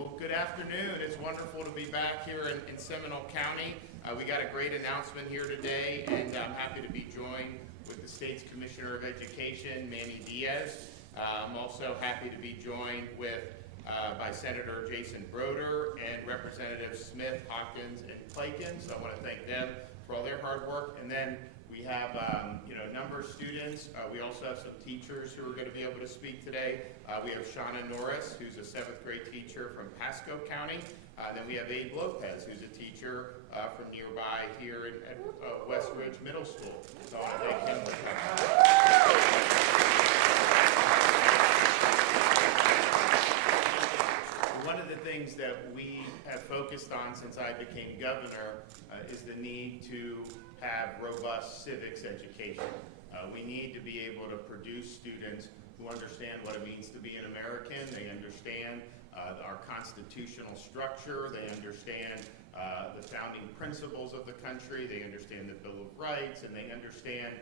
Well, good afternoon. It's wonderful to be back here in Seminole County. We got a great announcement here today, and I'm happy to be joined with the state's Commissioner of Education, Manny Diaz. I'm also happy to be joined with by Senator Jason Broder and Representatives Smith, Hawkins, and Clayton. So I want to thank them for all their hard work. And then we have a number of students. We also have some teachers who are going to be able to speak today. We have Shauna Norris, who's a 7th grade teacher from Pasco County. Then we have Abe Lopez, who's a teacher from nearby here at West Ridge Middle School. So I want to thank him for coming. One of the things that we have focused on since I became governor is the need to have robust civics education. We need to be able to produce students who understand what it means to be an American. They understand our constitutional structure. They understand the founding principles of the country. They understand the Bill of Rights, and they understand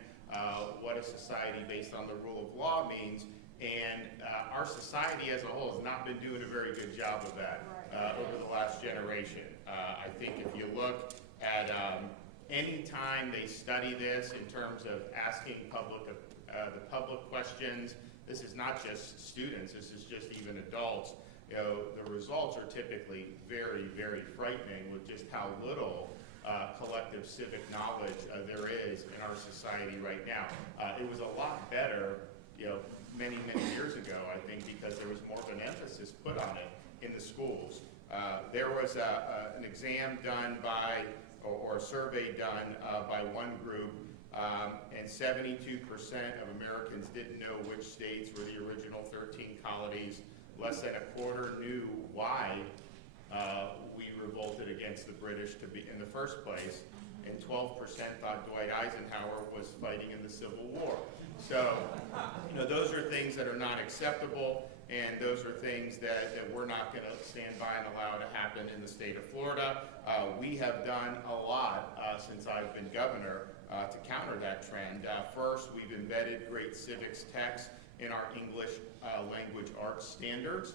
what a society based on the rule of law means. And our society as a whole has not been doing a very good job of that over the last generation. I think if you look at any time they study this in terms of asking the public questions, this is not just students, this is just even adults. You know, the results are typically very, very frightening with just how little collective civic knowledge there is in our society right now. It was a lot better, many, many years ago, I think, because there was more of an emphasis put on it in the schools. There was an exam done by, or a survey done by one group, and 72% of Americans didn't know which states were the original 13 colonies. Less than a quarter knew why we revolted against the British to be in the first place, and 12% thought Dwight Eisenhower was fighting in the Civil War. So, those are things that are not acceptable, and those are things that we're not going to stand by and allow to happen in the state of Florida. We have done a lot since I've been governor to counter that trend. First, we've embedded great civics text in our English language arts standards.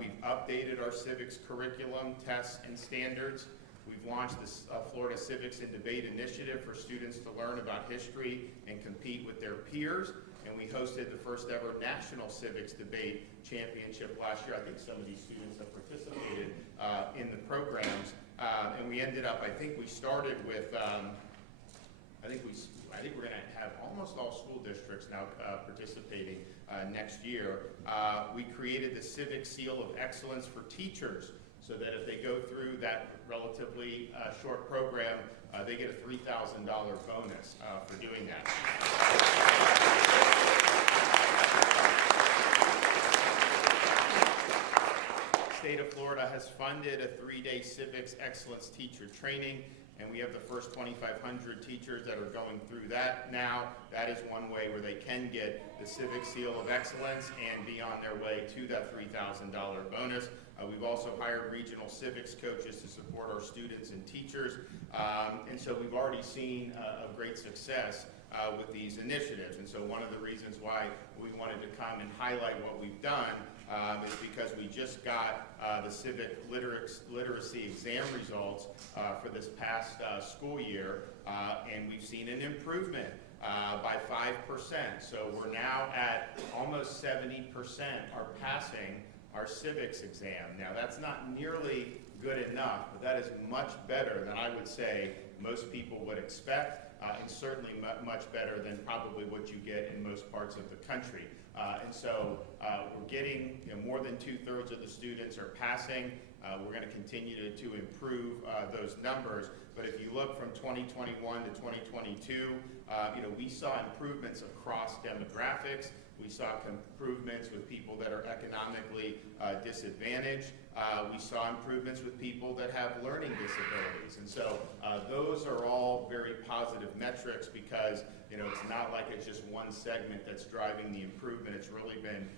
We've updated our civics curriculum, tests, and standards. We've launched the Florida Civics and Debate Initiative for students to learn about history and compete with their peers. And we hosted the first ever National Civics Debate Championship last year. I think some of these students have participated in the programs. And we ended up, I think we started with, I think we're going to have almost all school districts now participating next year. We created the Civic Seal of Excellence for teachers, so that if they go through that relatively short program, they get a $3,000 bonus for doing that. The state of Florida has funded a 3-day civics excellence teacher training, and we have the first 2,500 teachers that are going through that now. That is one way where they can get the Civic Seal of Excellence and be on their way to that $3,000 bonus. We've also hired regional civics coaches to support our students and teachers. And so we've already seen a great success with these initiatives. And so one of the reasons why we wanted to come and highlight what we've done is because we just got the civic literacy exam results for this past school year, and we've seen an improvement by 5%. So we're now at almost 70% are passing our civics exam. Now that's not nearly good enough, but that is much better than I would say most people would expect, and certainly much better than probably what you get in most parts of the country. And so we're getting more than 2/3 of the students are passing. We're going to continue to improve those numbers. But if you look from 2021 to 2022, we saw improvements across demographics. We saw improvements with people that are economically disadvantaged. We saw improvements with people that have learning disabilities. And so those are all very positive metrics because it's not like it's just one segment that's driving the improvement. It's really been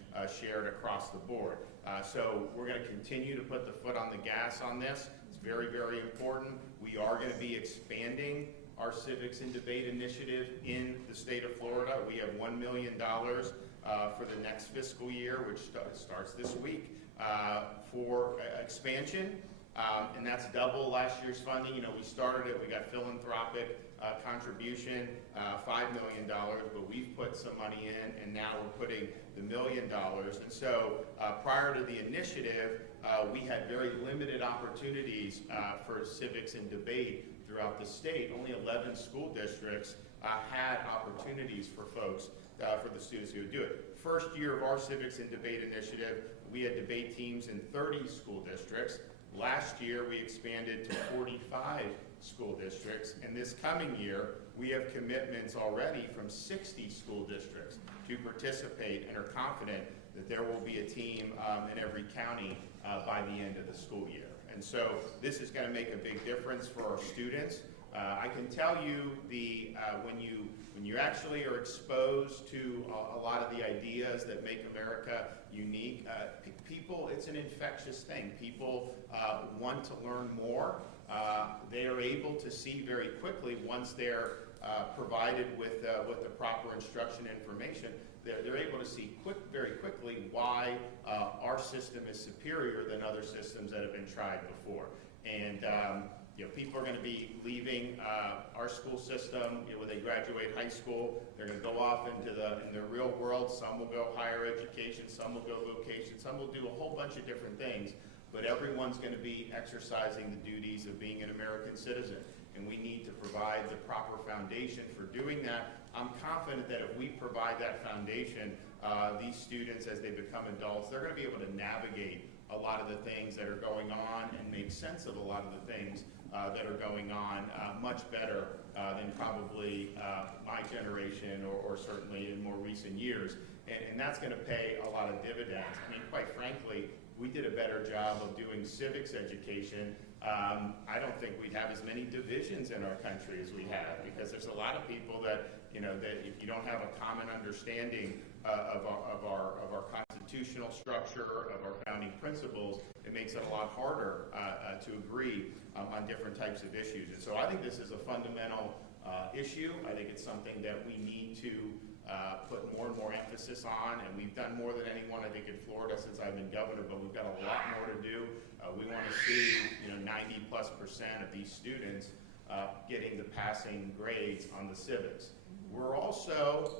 shared across the board. So we're going to continue to put the foot on the gas on this. It's very, very important. We are going to be expanding our Civics and Debate initiative in the state of Florida. We have $1 million for the next fiscal year, which starts this week, for expansion, and that's double last year's funding. You know, we started it, we got philanthropic contribution, $5 million, but we've put some money in, and now we're putting the $1 million. And so prior to the initiative, we had very limited opportunities for civics and debate throughout the state. Only 11 school districts had opportunities for folks, for the students who would do it. First year of our civics and debate initiative, we had debate teams in 30 school districts. Last year, we expanded to 45 school districts, and this coming year, we have commitments already from 60 school districts to participate, and are confident that there will be a team in every county by the end of the school year. And so this is going to make a big difference for our students. I can tell you when you actually are exposed to a lot of the ideas that make America unique, people, it's an infectious thing. People want to learn more. They are able to see very quickly once they're provided with the proper instruction information. They're able to see very quickly why our system is superior than other systems that have been tried before. And you know, people are going to be leaving our school system, you know, when they graduate high school. They're going to go off into the real world. Some will go higher education, some will go vocation, some will do a whole bunch of different things. But everyone's going to be exercising the duties of being an American citizen. And we need to provide the proper foundation for doing that. I'm confident that if we provide that foundation, these students, as they become adults, they're going to be able to navigate a lot of the things that are going on and make sense of a lot of the things that are going on much better than probably my generation or certainly in more recent years. And that's going to pay a lot of dividends. I mean, quite frankly, we did a better job of doing civics education. I don't think we'd have as many divisions in our country as we have, because there's a lot of people that, you know, that if you don't have a common understanding of our constitutional structure, of our founding principles, it makes it a lot harder to agree on different types of issues. And so I think this is a fundamental issue. I think it's something that we need to put more and more emphasis on, and we've done more than anyone, I think, in Florida since I've been governor, but we've got a lot more to do. We want to see, you know, 90+% of these students getting the passing grades on the civics. We're also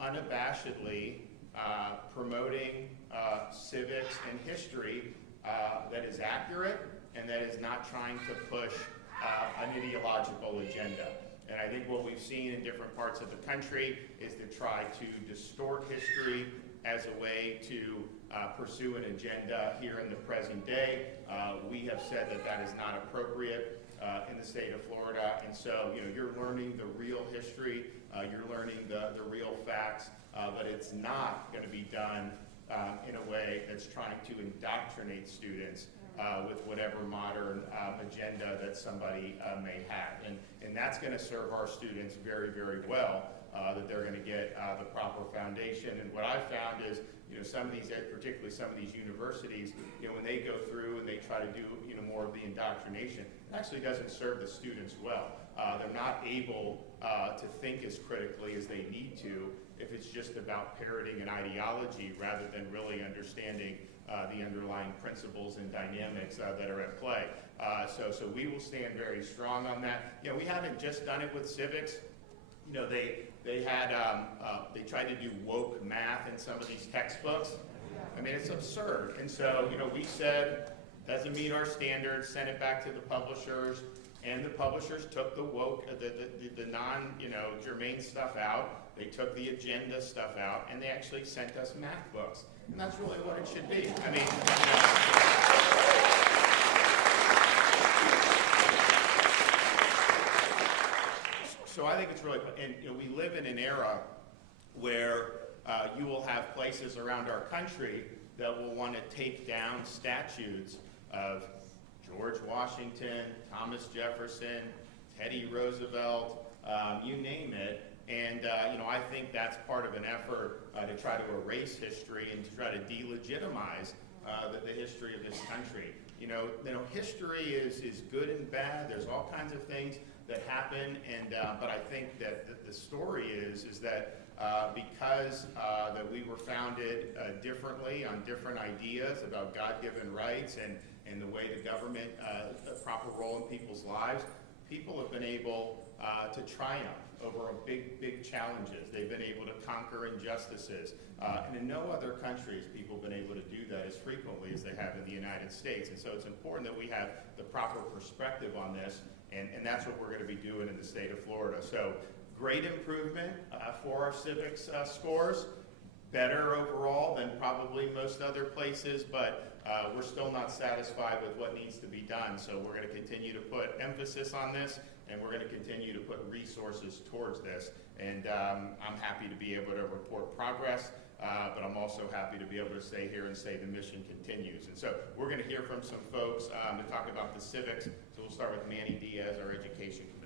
unabashedly promoting civics and history that is accurate and that is not trying to push an ideological agenda. And I think what we've seen in different parts of the country is to try to distort history as a way to pursue an agenda here in the present day. We have said that that is not appropriate in the state of Florida. And so, you know, you're learning the real history, you're learning the real facts, but it's not going to be done in a way that's trying to indoctrinate students with whatever modern agenda that somebody may have. And that's going to serve our students very, very well, that they're going to get the proper foundation. And what I've found is, you know, some of these, particularly some of these universities, you know, when they go through and they try to do, you know, more of the indoctrination, it actually doesn't serve the students well. They're not able to think as critically as they need to if it's just about parroting an ideology rather than really understanding the underlying principles and dynamics that are at play. So we will stand very strong on that. You know, we haven't just done it with civics. You know, they tried to do woke math in some of these textbooks. I mean, it's absurd. And so, you know, we said, doesn't meet our standards, sent it back to the publishers, and the publishers took the woke, the non, you know, germane stuff out. They took the agenda stuff out, and they actually sent us math books. And that's really what it should be. I mean, so I think it's really, and you know, we live in an era where you will have places around our country that will want to take down statues of George Washington, Thomas Jefferson, Teddy Roosevelt, you name it. And you know, I think that's part of an effort to try to erase history and to try to delegitimize the history of this country. You know, history is good and bad. There's all kinds of things that happen, and but I think that the story is that because that we were founded differently on different ideas about God-given rights and the way the government, a proper role in people's lives, people have been able to triumph over big challenges. They've been able to conquer injustices. And in no other country have people been able to do that as frequently as they have in the United States. And so it's important that we have the proper perspective on this, and that's what we're going to be doing in the state of Florida. So great improvement for our civics scores, better overall than probably most other places, but we're still not satisfied with what needs to be done. So we're going to continue to put emphasis on this, and we're going to continue to put resources towards this. And I'm happy to be able to report progress, but I'm also happy to be able to stay here and say the mission continues. And so we're going to hear from some folks to talk about the civics. So we'll start with Manny Diaz, our Education Commissioner.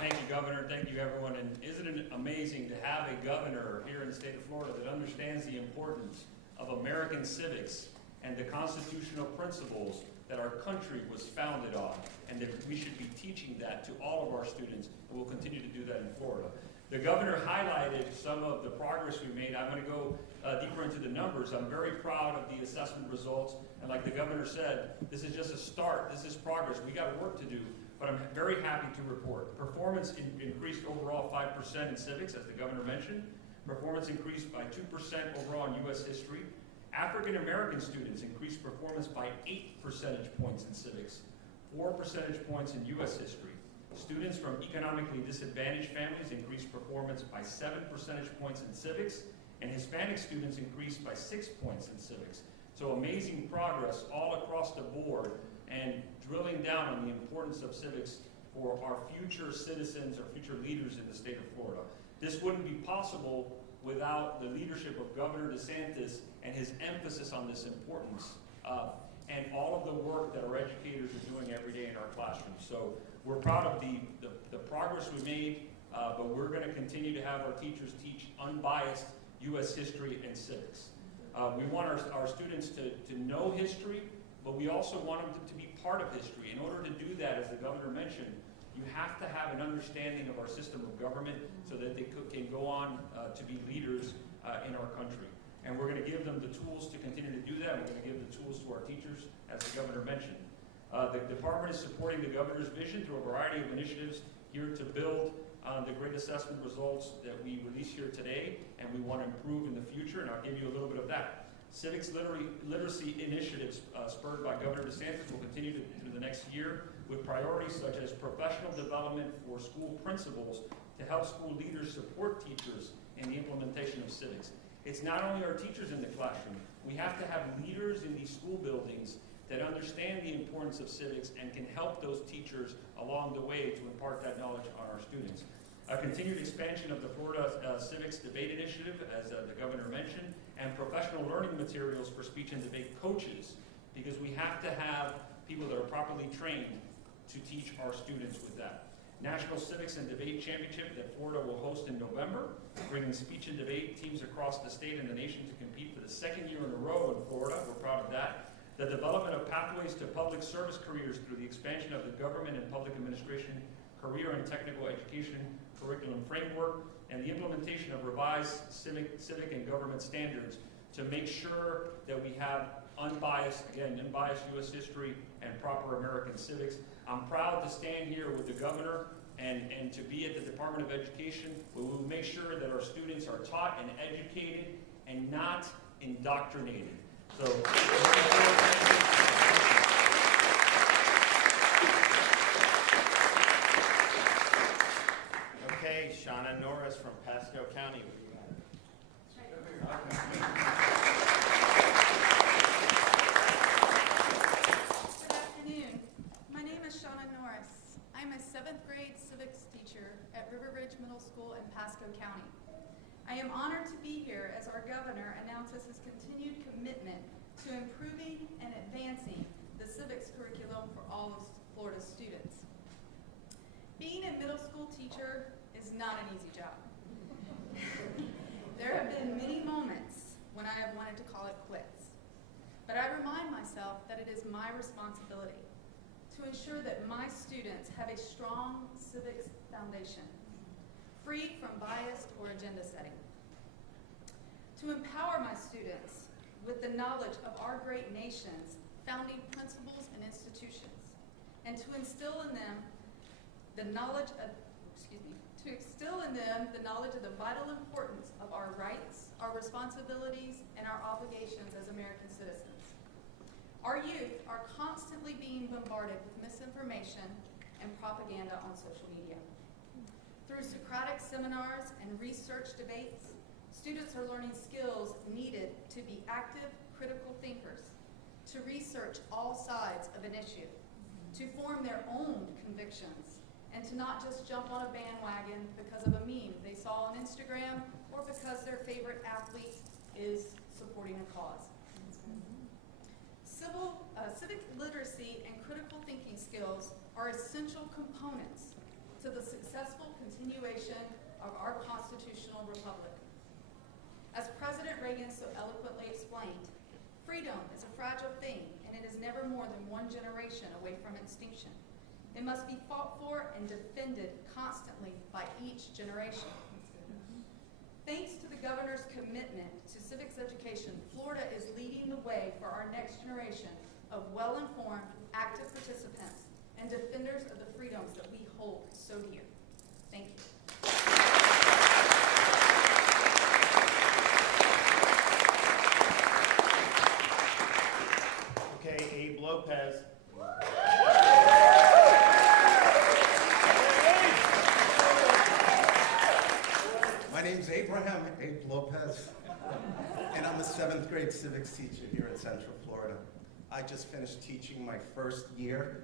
Thank you, Governor. Thank you, everyone. And isn't it amazing to have a governor here in the state of Florida that understands the importance of American civics and the constitutional principles that our country was founded on, and that we should be teaching that to all of our students, and we'll continue to do that in Florida. The governor highlighted some of the progress we made. I'm going to go deeper into the numbers. I'm very proud of the assessment results, and like the governor said, this is just a start. This is progress. We got work to do, but I'm very happy to report. Performance increased overall 5% in civics, as the governor mentioned. Performance increased by 2% overall in U.S. history. African American students increased performance by 8 percentage points in civics, 4 percentage points in U.S. history. Students from economically disadvantaged families increased performance by 7 percentage points in civics, and Hispanic students increased by 6 points in civics. So amazing progress all across the board, and drilling down on the importance of civics for our future citizens, our future leaders in the state of Florida. This wouldn't be possible without the leadership of Governor DeSantis and his emphasis on this importance, and all of the work that our educators are doing every day in our classrooms. So we're proud of the progress we made, but we're going to continue to have our teachers teach unbiased U.S. history and civics. We want our students to know history, but we also want them to be part of history. In order to do that, as the governor mentioned, you have to have an understanding of our system of government so that they can go on to be leaders in our country. And we're going to give them the tools to continue to do that. We're going to give the tools to our teachers, as the governor mentioned. The department is supporting the governor's vision through a variety of initiatives here to build on the great assessment results that we release here today, and we want to improve in the future, and I'll give you a little bit of that. Civics literacy initiatives spurred by Governor DeSantis will continue through the next year with priorities such as professional development for school principals to help school leaders support teachers in the implementation of civics. It's not only our teachers in the classroom. We have to have leaders in these school buildings that understand the importance of civics and can help those teachers along the way to impart that knowledge on our students. A continued expansion of the Florida Civics Debate Initiative, as the governor mentioned, and professional learning materials for speech and debate coaches, because we have to have people that are properly trained to teach our students with that. National Civics and Debate Championship that Florida will host in November, bringing speech and debate teams across the state and the nation to compete for the second year in a row in Florida. We're proud of that. The development of pathways to public service careers through the expansion of the government and public administration career and technical education curriculum framework, and the implementation of revised civic and government standards to make sure that we have unbiased U.S. history and proper American civics. I'm proud to stand here with the governor and to be at the Department of Education, where we will make sure that our students are taught and educated and not indoctrinated. So, Okay, Shauna Norris from Pasco County. Good afternoon. My name is Shauna Norris. I'm a 7th grade civics teacher at River Ridge Middle School in Pasco County. I am honored to be here as our governor announces his continued commitment to improving and advancing the civics curriculum for all of Florida's students. Being a middle school teacher is not an easy job. There have been many moments when I have wanted to call it quits, but I remind myself that it is my responsibility. to ensure that my students have a strong civics foundation, free from bias or agenda setting. To empower my students with the knowledge of our great nation's founding principles and institutions, and to instill in them the knowledge of, the vital importance of our rights, our responsibilities, and our obligations as American citizens. Our youth are constantly being bombarded with misinformation and propaganda on social media. Through Socratic seminars and research debates, students are learning skills needed to be active, critical thinkers, to research all sides of an issue, to form their own convictions, and to not just jump on a bandwagon because of a meme they saw on Instagram or because their favorite athlete is supporting a cause. Civic literacy and critical thinking skills are essential components to the successful continuation of our constitutional republic. As President Reagan so eloquently explained, freedom is a fragile thing, and it is never more than one generation away from extinction. It must be fought for and defended constantly by each generation. Thanks to the governor's commitment to civics education, Florida is leading the way for our next generation of well-informed, active participants and defenders of the freedoms that we hold so dear. Thank you. Okay, Abe Lopez. My name's Abe Lopez, and I'm a 7th grade civics teacher here in Central Florida. I just finished teaching my first year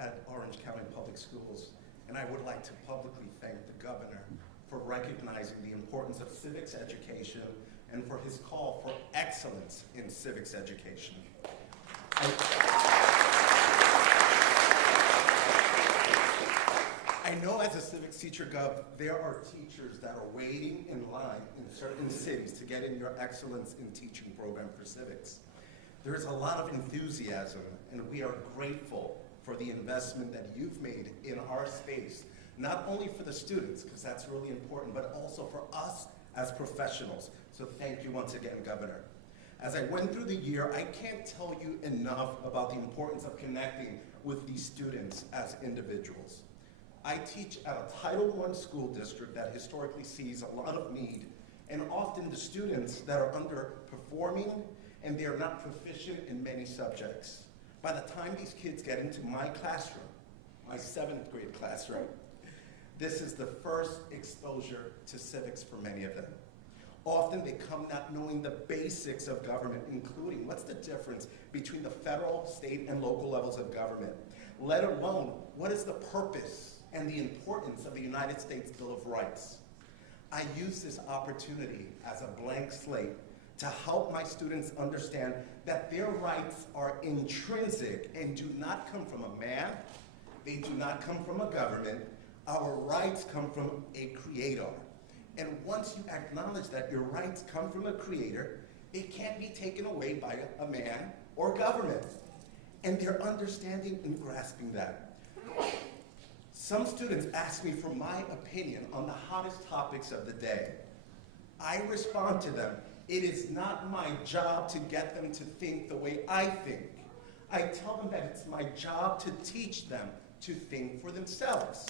at Orange County Public Schools, and I would like to publicly thank the governor for recognizing the importance of civics education and for his call for excellence in civics education. I know as a civics teacher, Gov, there are teachers that are waiting in line in certain cities to get in your excellence in teaching program for civics. There's a lot of enthusiasm, and we are grateful for the investment that you've made in our space, not only for the students, because that's really important, but also for us as professionals. So thank you once again, Governor. As I went through the year, I can't tell you enough about the importance of connecting with these students as individuals. I teach at a Title I school district that historically sees a lot of need, and often the students that are underperforming and they are not proficient in many subjects. By the time these kids get into my classroom, my 7th grade classroom, this is the first exposure to civics for many of them. Often they come not knowing the basics of government, including what's the difference between the federal, state, and local levels of government, let alone what is the purpose and the importance of the United States Bill of Rights. I use this opportunity as a blank slate to help my students understand that their rights are intrinsic and do not come from a man, they do not come from a government. Our rights come from a creator. And once you acknowledge that your rights come from a creator, it can't be taken away by a man or government. And they're understanding and grasping that. Some students ask me for my opinion on the hottest topics of the day. I respond to them, it is not my job to get them to think the way I think. I tell them that it's my job to teach them to think for themselves.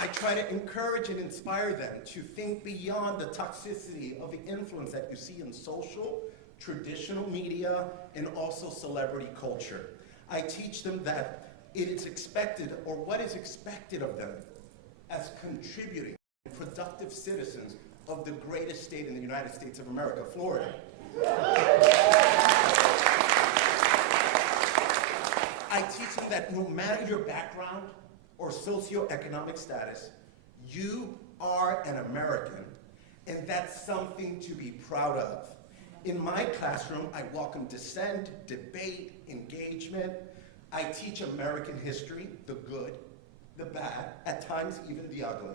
I try to encourage and inspire them to think beyond the toxicity of the influence that you see in social, traditional media, and also celebrity culture. I teach them that it is expected, or what is expected of them, as contributing productive citizens of the greatest state in the United States of America, Florida. I teach them that no matter your background or socioeconomic status, you are an American, and that's something to be proud of. In my classroom, I welcome dissent, debate, engagement. I teach American history, the good, the bad, at times even the ugly.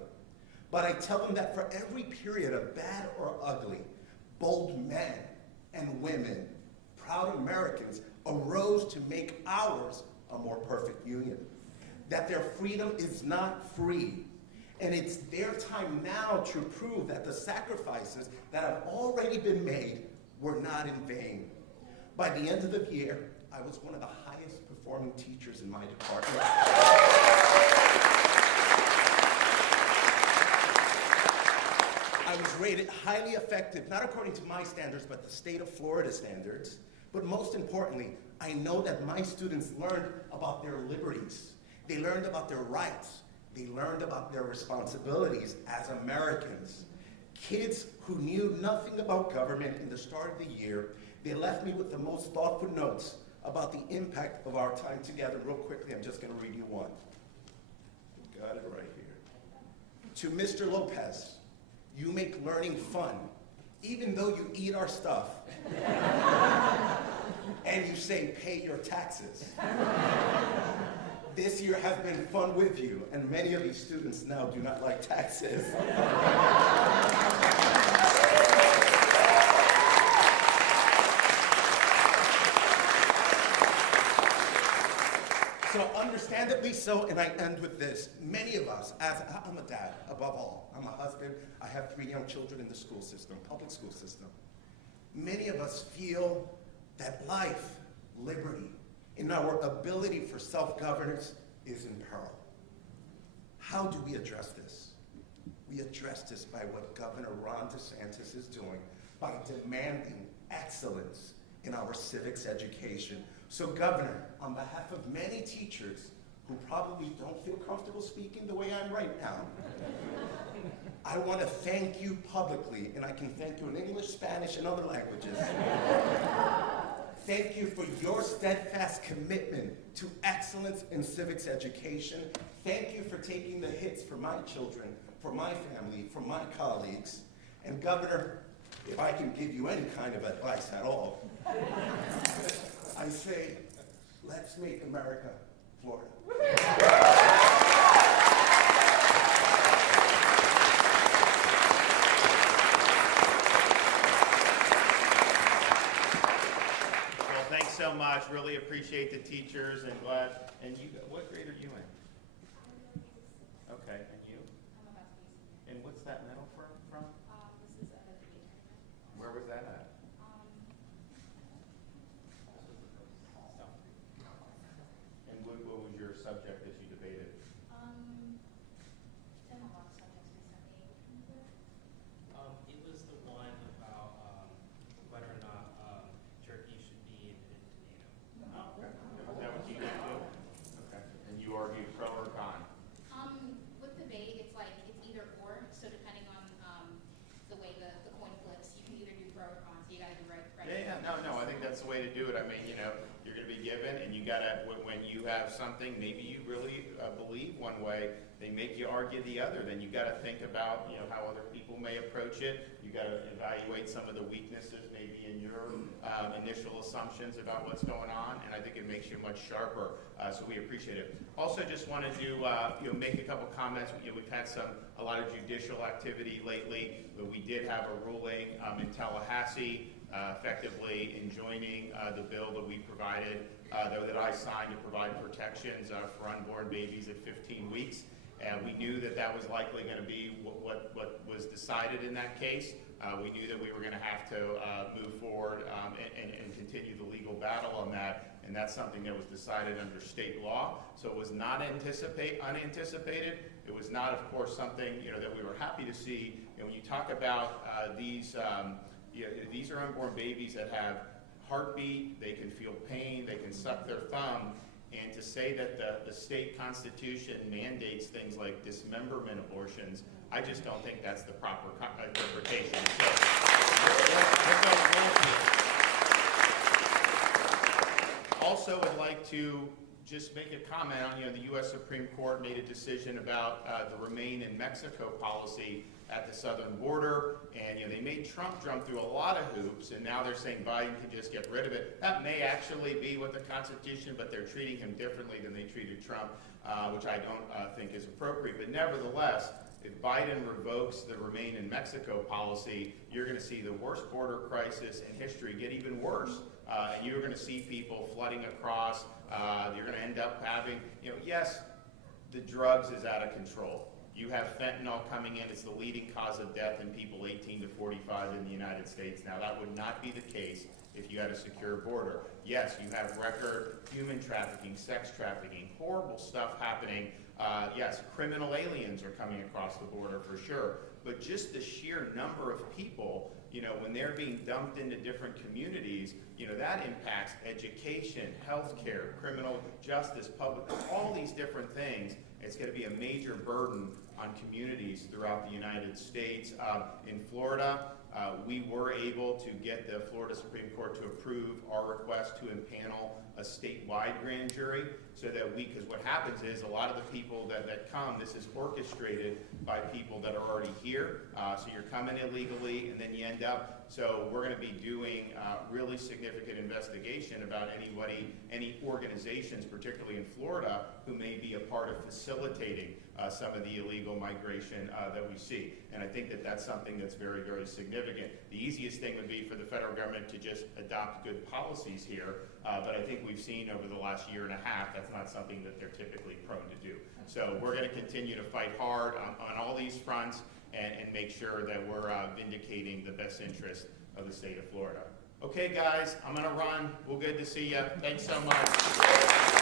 But I tell them that for every period of bad or ugly, bold men and women, proud Americans, arose to make ours a more perfect union. That their freedom is not free. And it's their time now to prove that the sacrifices that have already been made were not in vain. By the end of the year, I was one of the highest performing teachers in my department. I was rated highly effective, not according to my standards, but the state of Florida standards. But most importantly, I know that my students learned about their liberties. They learned about their rights. They learned about their responsibilities as Americans. Kids who knew nothing about government in the start of the year, they left me with the most thoughtful notes about the impact of our time together. Real quickly, I'm just going to read you one. Got it right here. To Mr. Lopez, you make learning fun, even though you eat our stuff. And you say, pay your taxes. This year has been fun with you, and many of these students now do not like taxes. So understandably so, and I end with this. Many of us, as I'm a dad, above all, I'm a husband, I have 3 young children in the school system, public school system. Many of us feel that life, liberty, and our ability for self-governance is in peril. How do we address this? We address this by what Governor Ron DeSantis is doing, by demanding excellence in our civics education. So Governor, on behalf of many teachers who probably don't feel comfortable speaking the way I'm right now, I want to thank you publicly, and I can thank you in English, Spanish, and other languages. Thank you for your steadfast commitment to excellence in civics education. Thank you for taking the hits for my children, for my family, for my colleagues. And Governor, if I can give you any kind of advice at all, I say, let's make America Florida. So much. Really appreciate the teachers and glad. And you, what grade are you in? Okay, and you? I'm about to be senior. And what's that medal from? This is a debate tournament. Where was that at? And what was your subject that you debated? Done a lot of subjects recently. It was the one about whether or not Turkey should be admitted to NATO. Oh, okay. Was that what you did too? Okay. And you argued pro or con? With debate, it's like it's either or. So depending on the way the coin flips, you can either do pro or con. So you got to do right. Yeah, no. I think that's the way to do it. I mean, you're going to be given, and you got to, when you have something, maybe you really believe one way, they make you argue the other. Then you got to think about, how other people may approach it. You got to evaluate some of the weaknesses maybe in your initial assumptions about what's going on, and I think it makes you much sharper. So we appreciate it. Also, just wanted to make a couple comments. We've had a lot of judicial activity lately, but we did have a ruling in Tallahassee. Effectively enjoining the bill that we provided, that I signed to provide protections for unborn babies at 15 weeks. And we knew that that was likely going to be what was decided in that case. We knew that we were going to have to move forward and continue the legal battle on that. And that's something that was decided under state law. So it was not unanticipated. It was not, of course, something that we were happy to see. And when you talk about these are unborn babies that have heartbeat, they can feel pain, they can suck their thumb, and to say that the state constitution mandates things like dismemberment abortions, I just don't think that's the proper interpretation. So, also would like to just make a comment on, the U.S. Supreme Court made a decision about the Remain in Mexico policy at the southern border, and they made Trump jump through a lot of hoops, and now they're saying Biden can just get rid of it. That may actually be what the Constitution, but they're treating him differently than they treated Trump, which I don't think is appropriate. But nevertheless, if Biden revokes the Remain in Mexico policy, you're going to see the worst border crisis in history get even worse. And you're going to see people flooding across. You're going to end up having, yes, the drugs is out of control. You have fentanyl coming in. It's the leading cause of death in people 18 to 45 in the United States. Now, that would not be the case if you had a secure border. Yes, you have record human trafficking, sex trafficking, horrible stuff happening. Yes, criminal aliens are coming across the border for sure. But just the sheer number of people, when they're being dumped into different communities, that impacts education, healthcare, criminal justice, public, all these different things. It's going to be a major burden on communities throughout the United States. In Florida, we were able to get the Florida Supreme Court to approve our request to impanel a statewide grand jury so that because what happens is a lot of the people that come, this is orchestrated by people that are already here. So you're coming illegally and then you end up, so we're going to be doing really significant investigation about any organizations, particularly in Florida, who may be a part of facilitating some of the illegal migration that we see. And I think that that's something that's very, very significant. The easiest thing would be for the federal government to just adopt good policies here, but I think we've seen over the last year and a half that's not something that they're typically prone to do. So we're going to continue to fight hard on all these fronts and make sure that we're vindicating the best interest of the state of Florida. Okay, guys, I'm going to run. Well, good to see you. Thanks so much.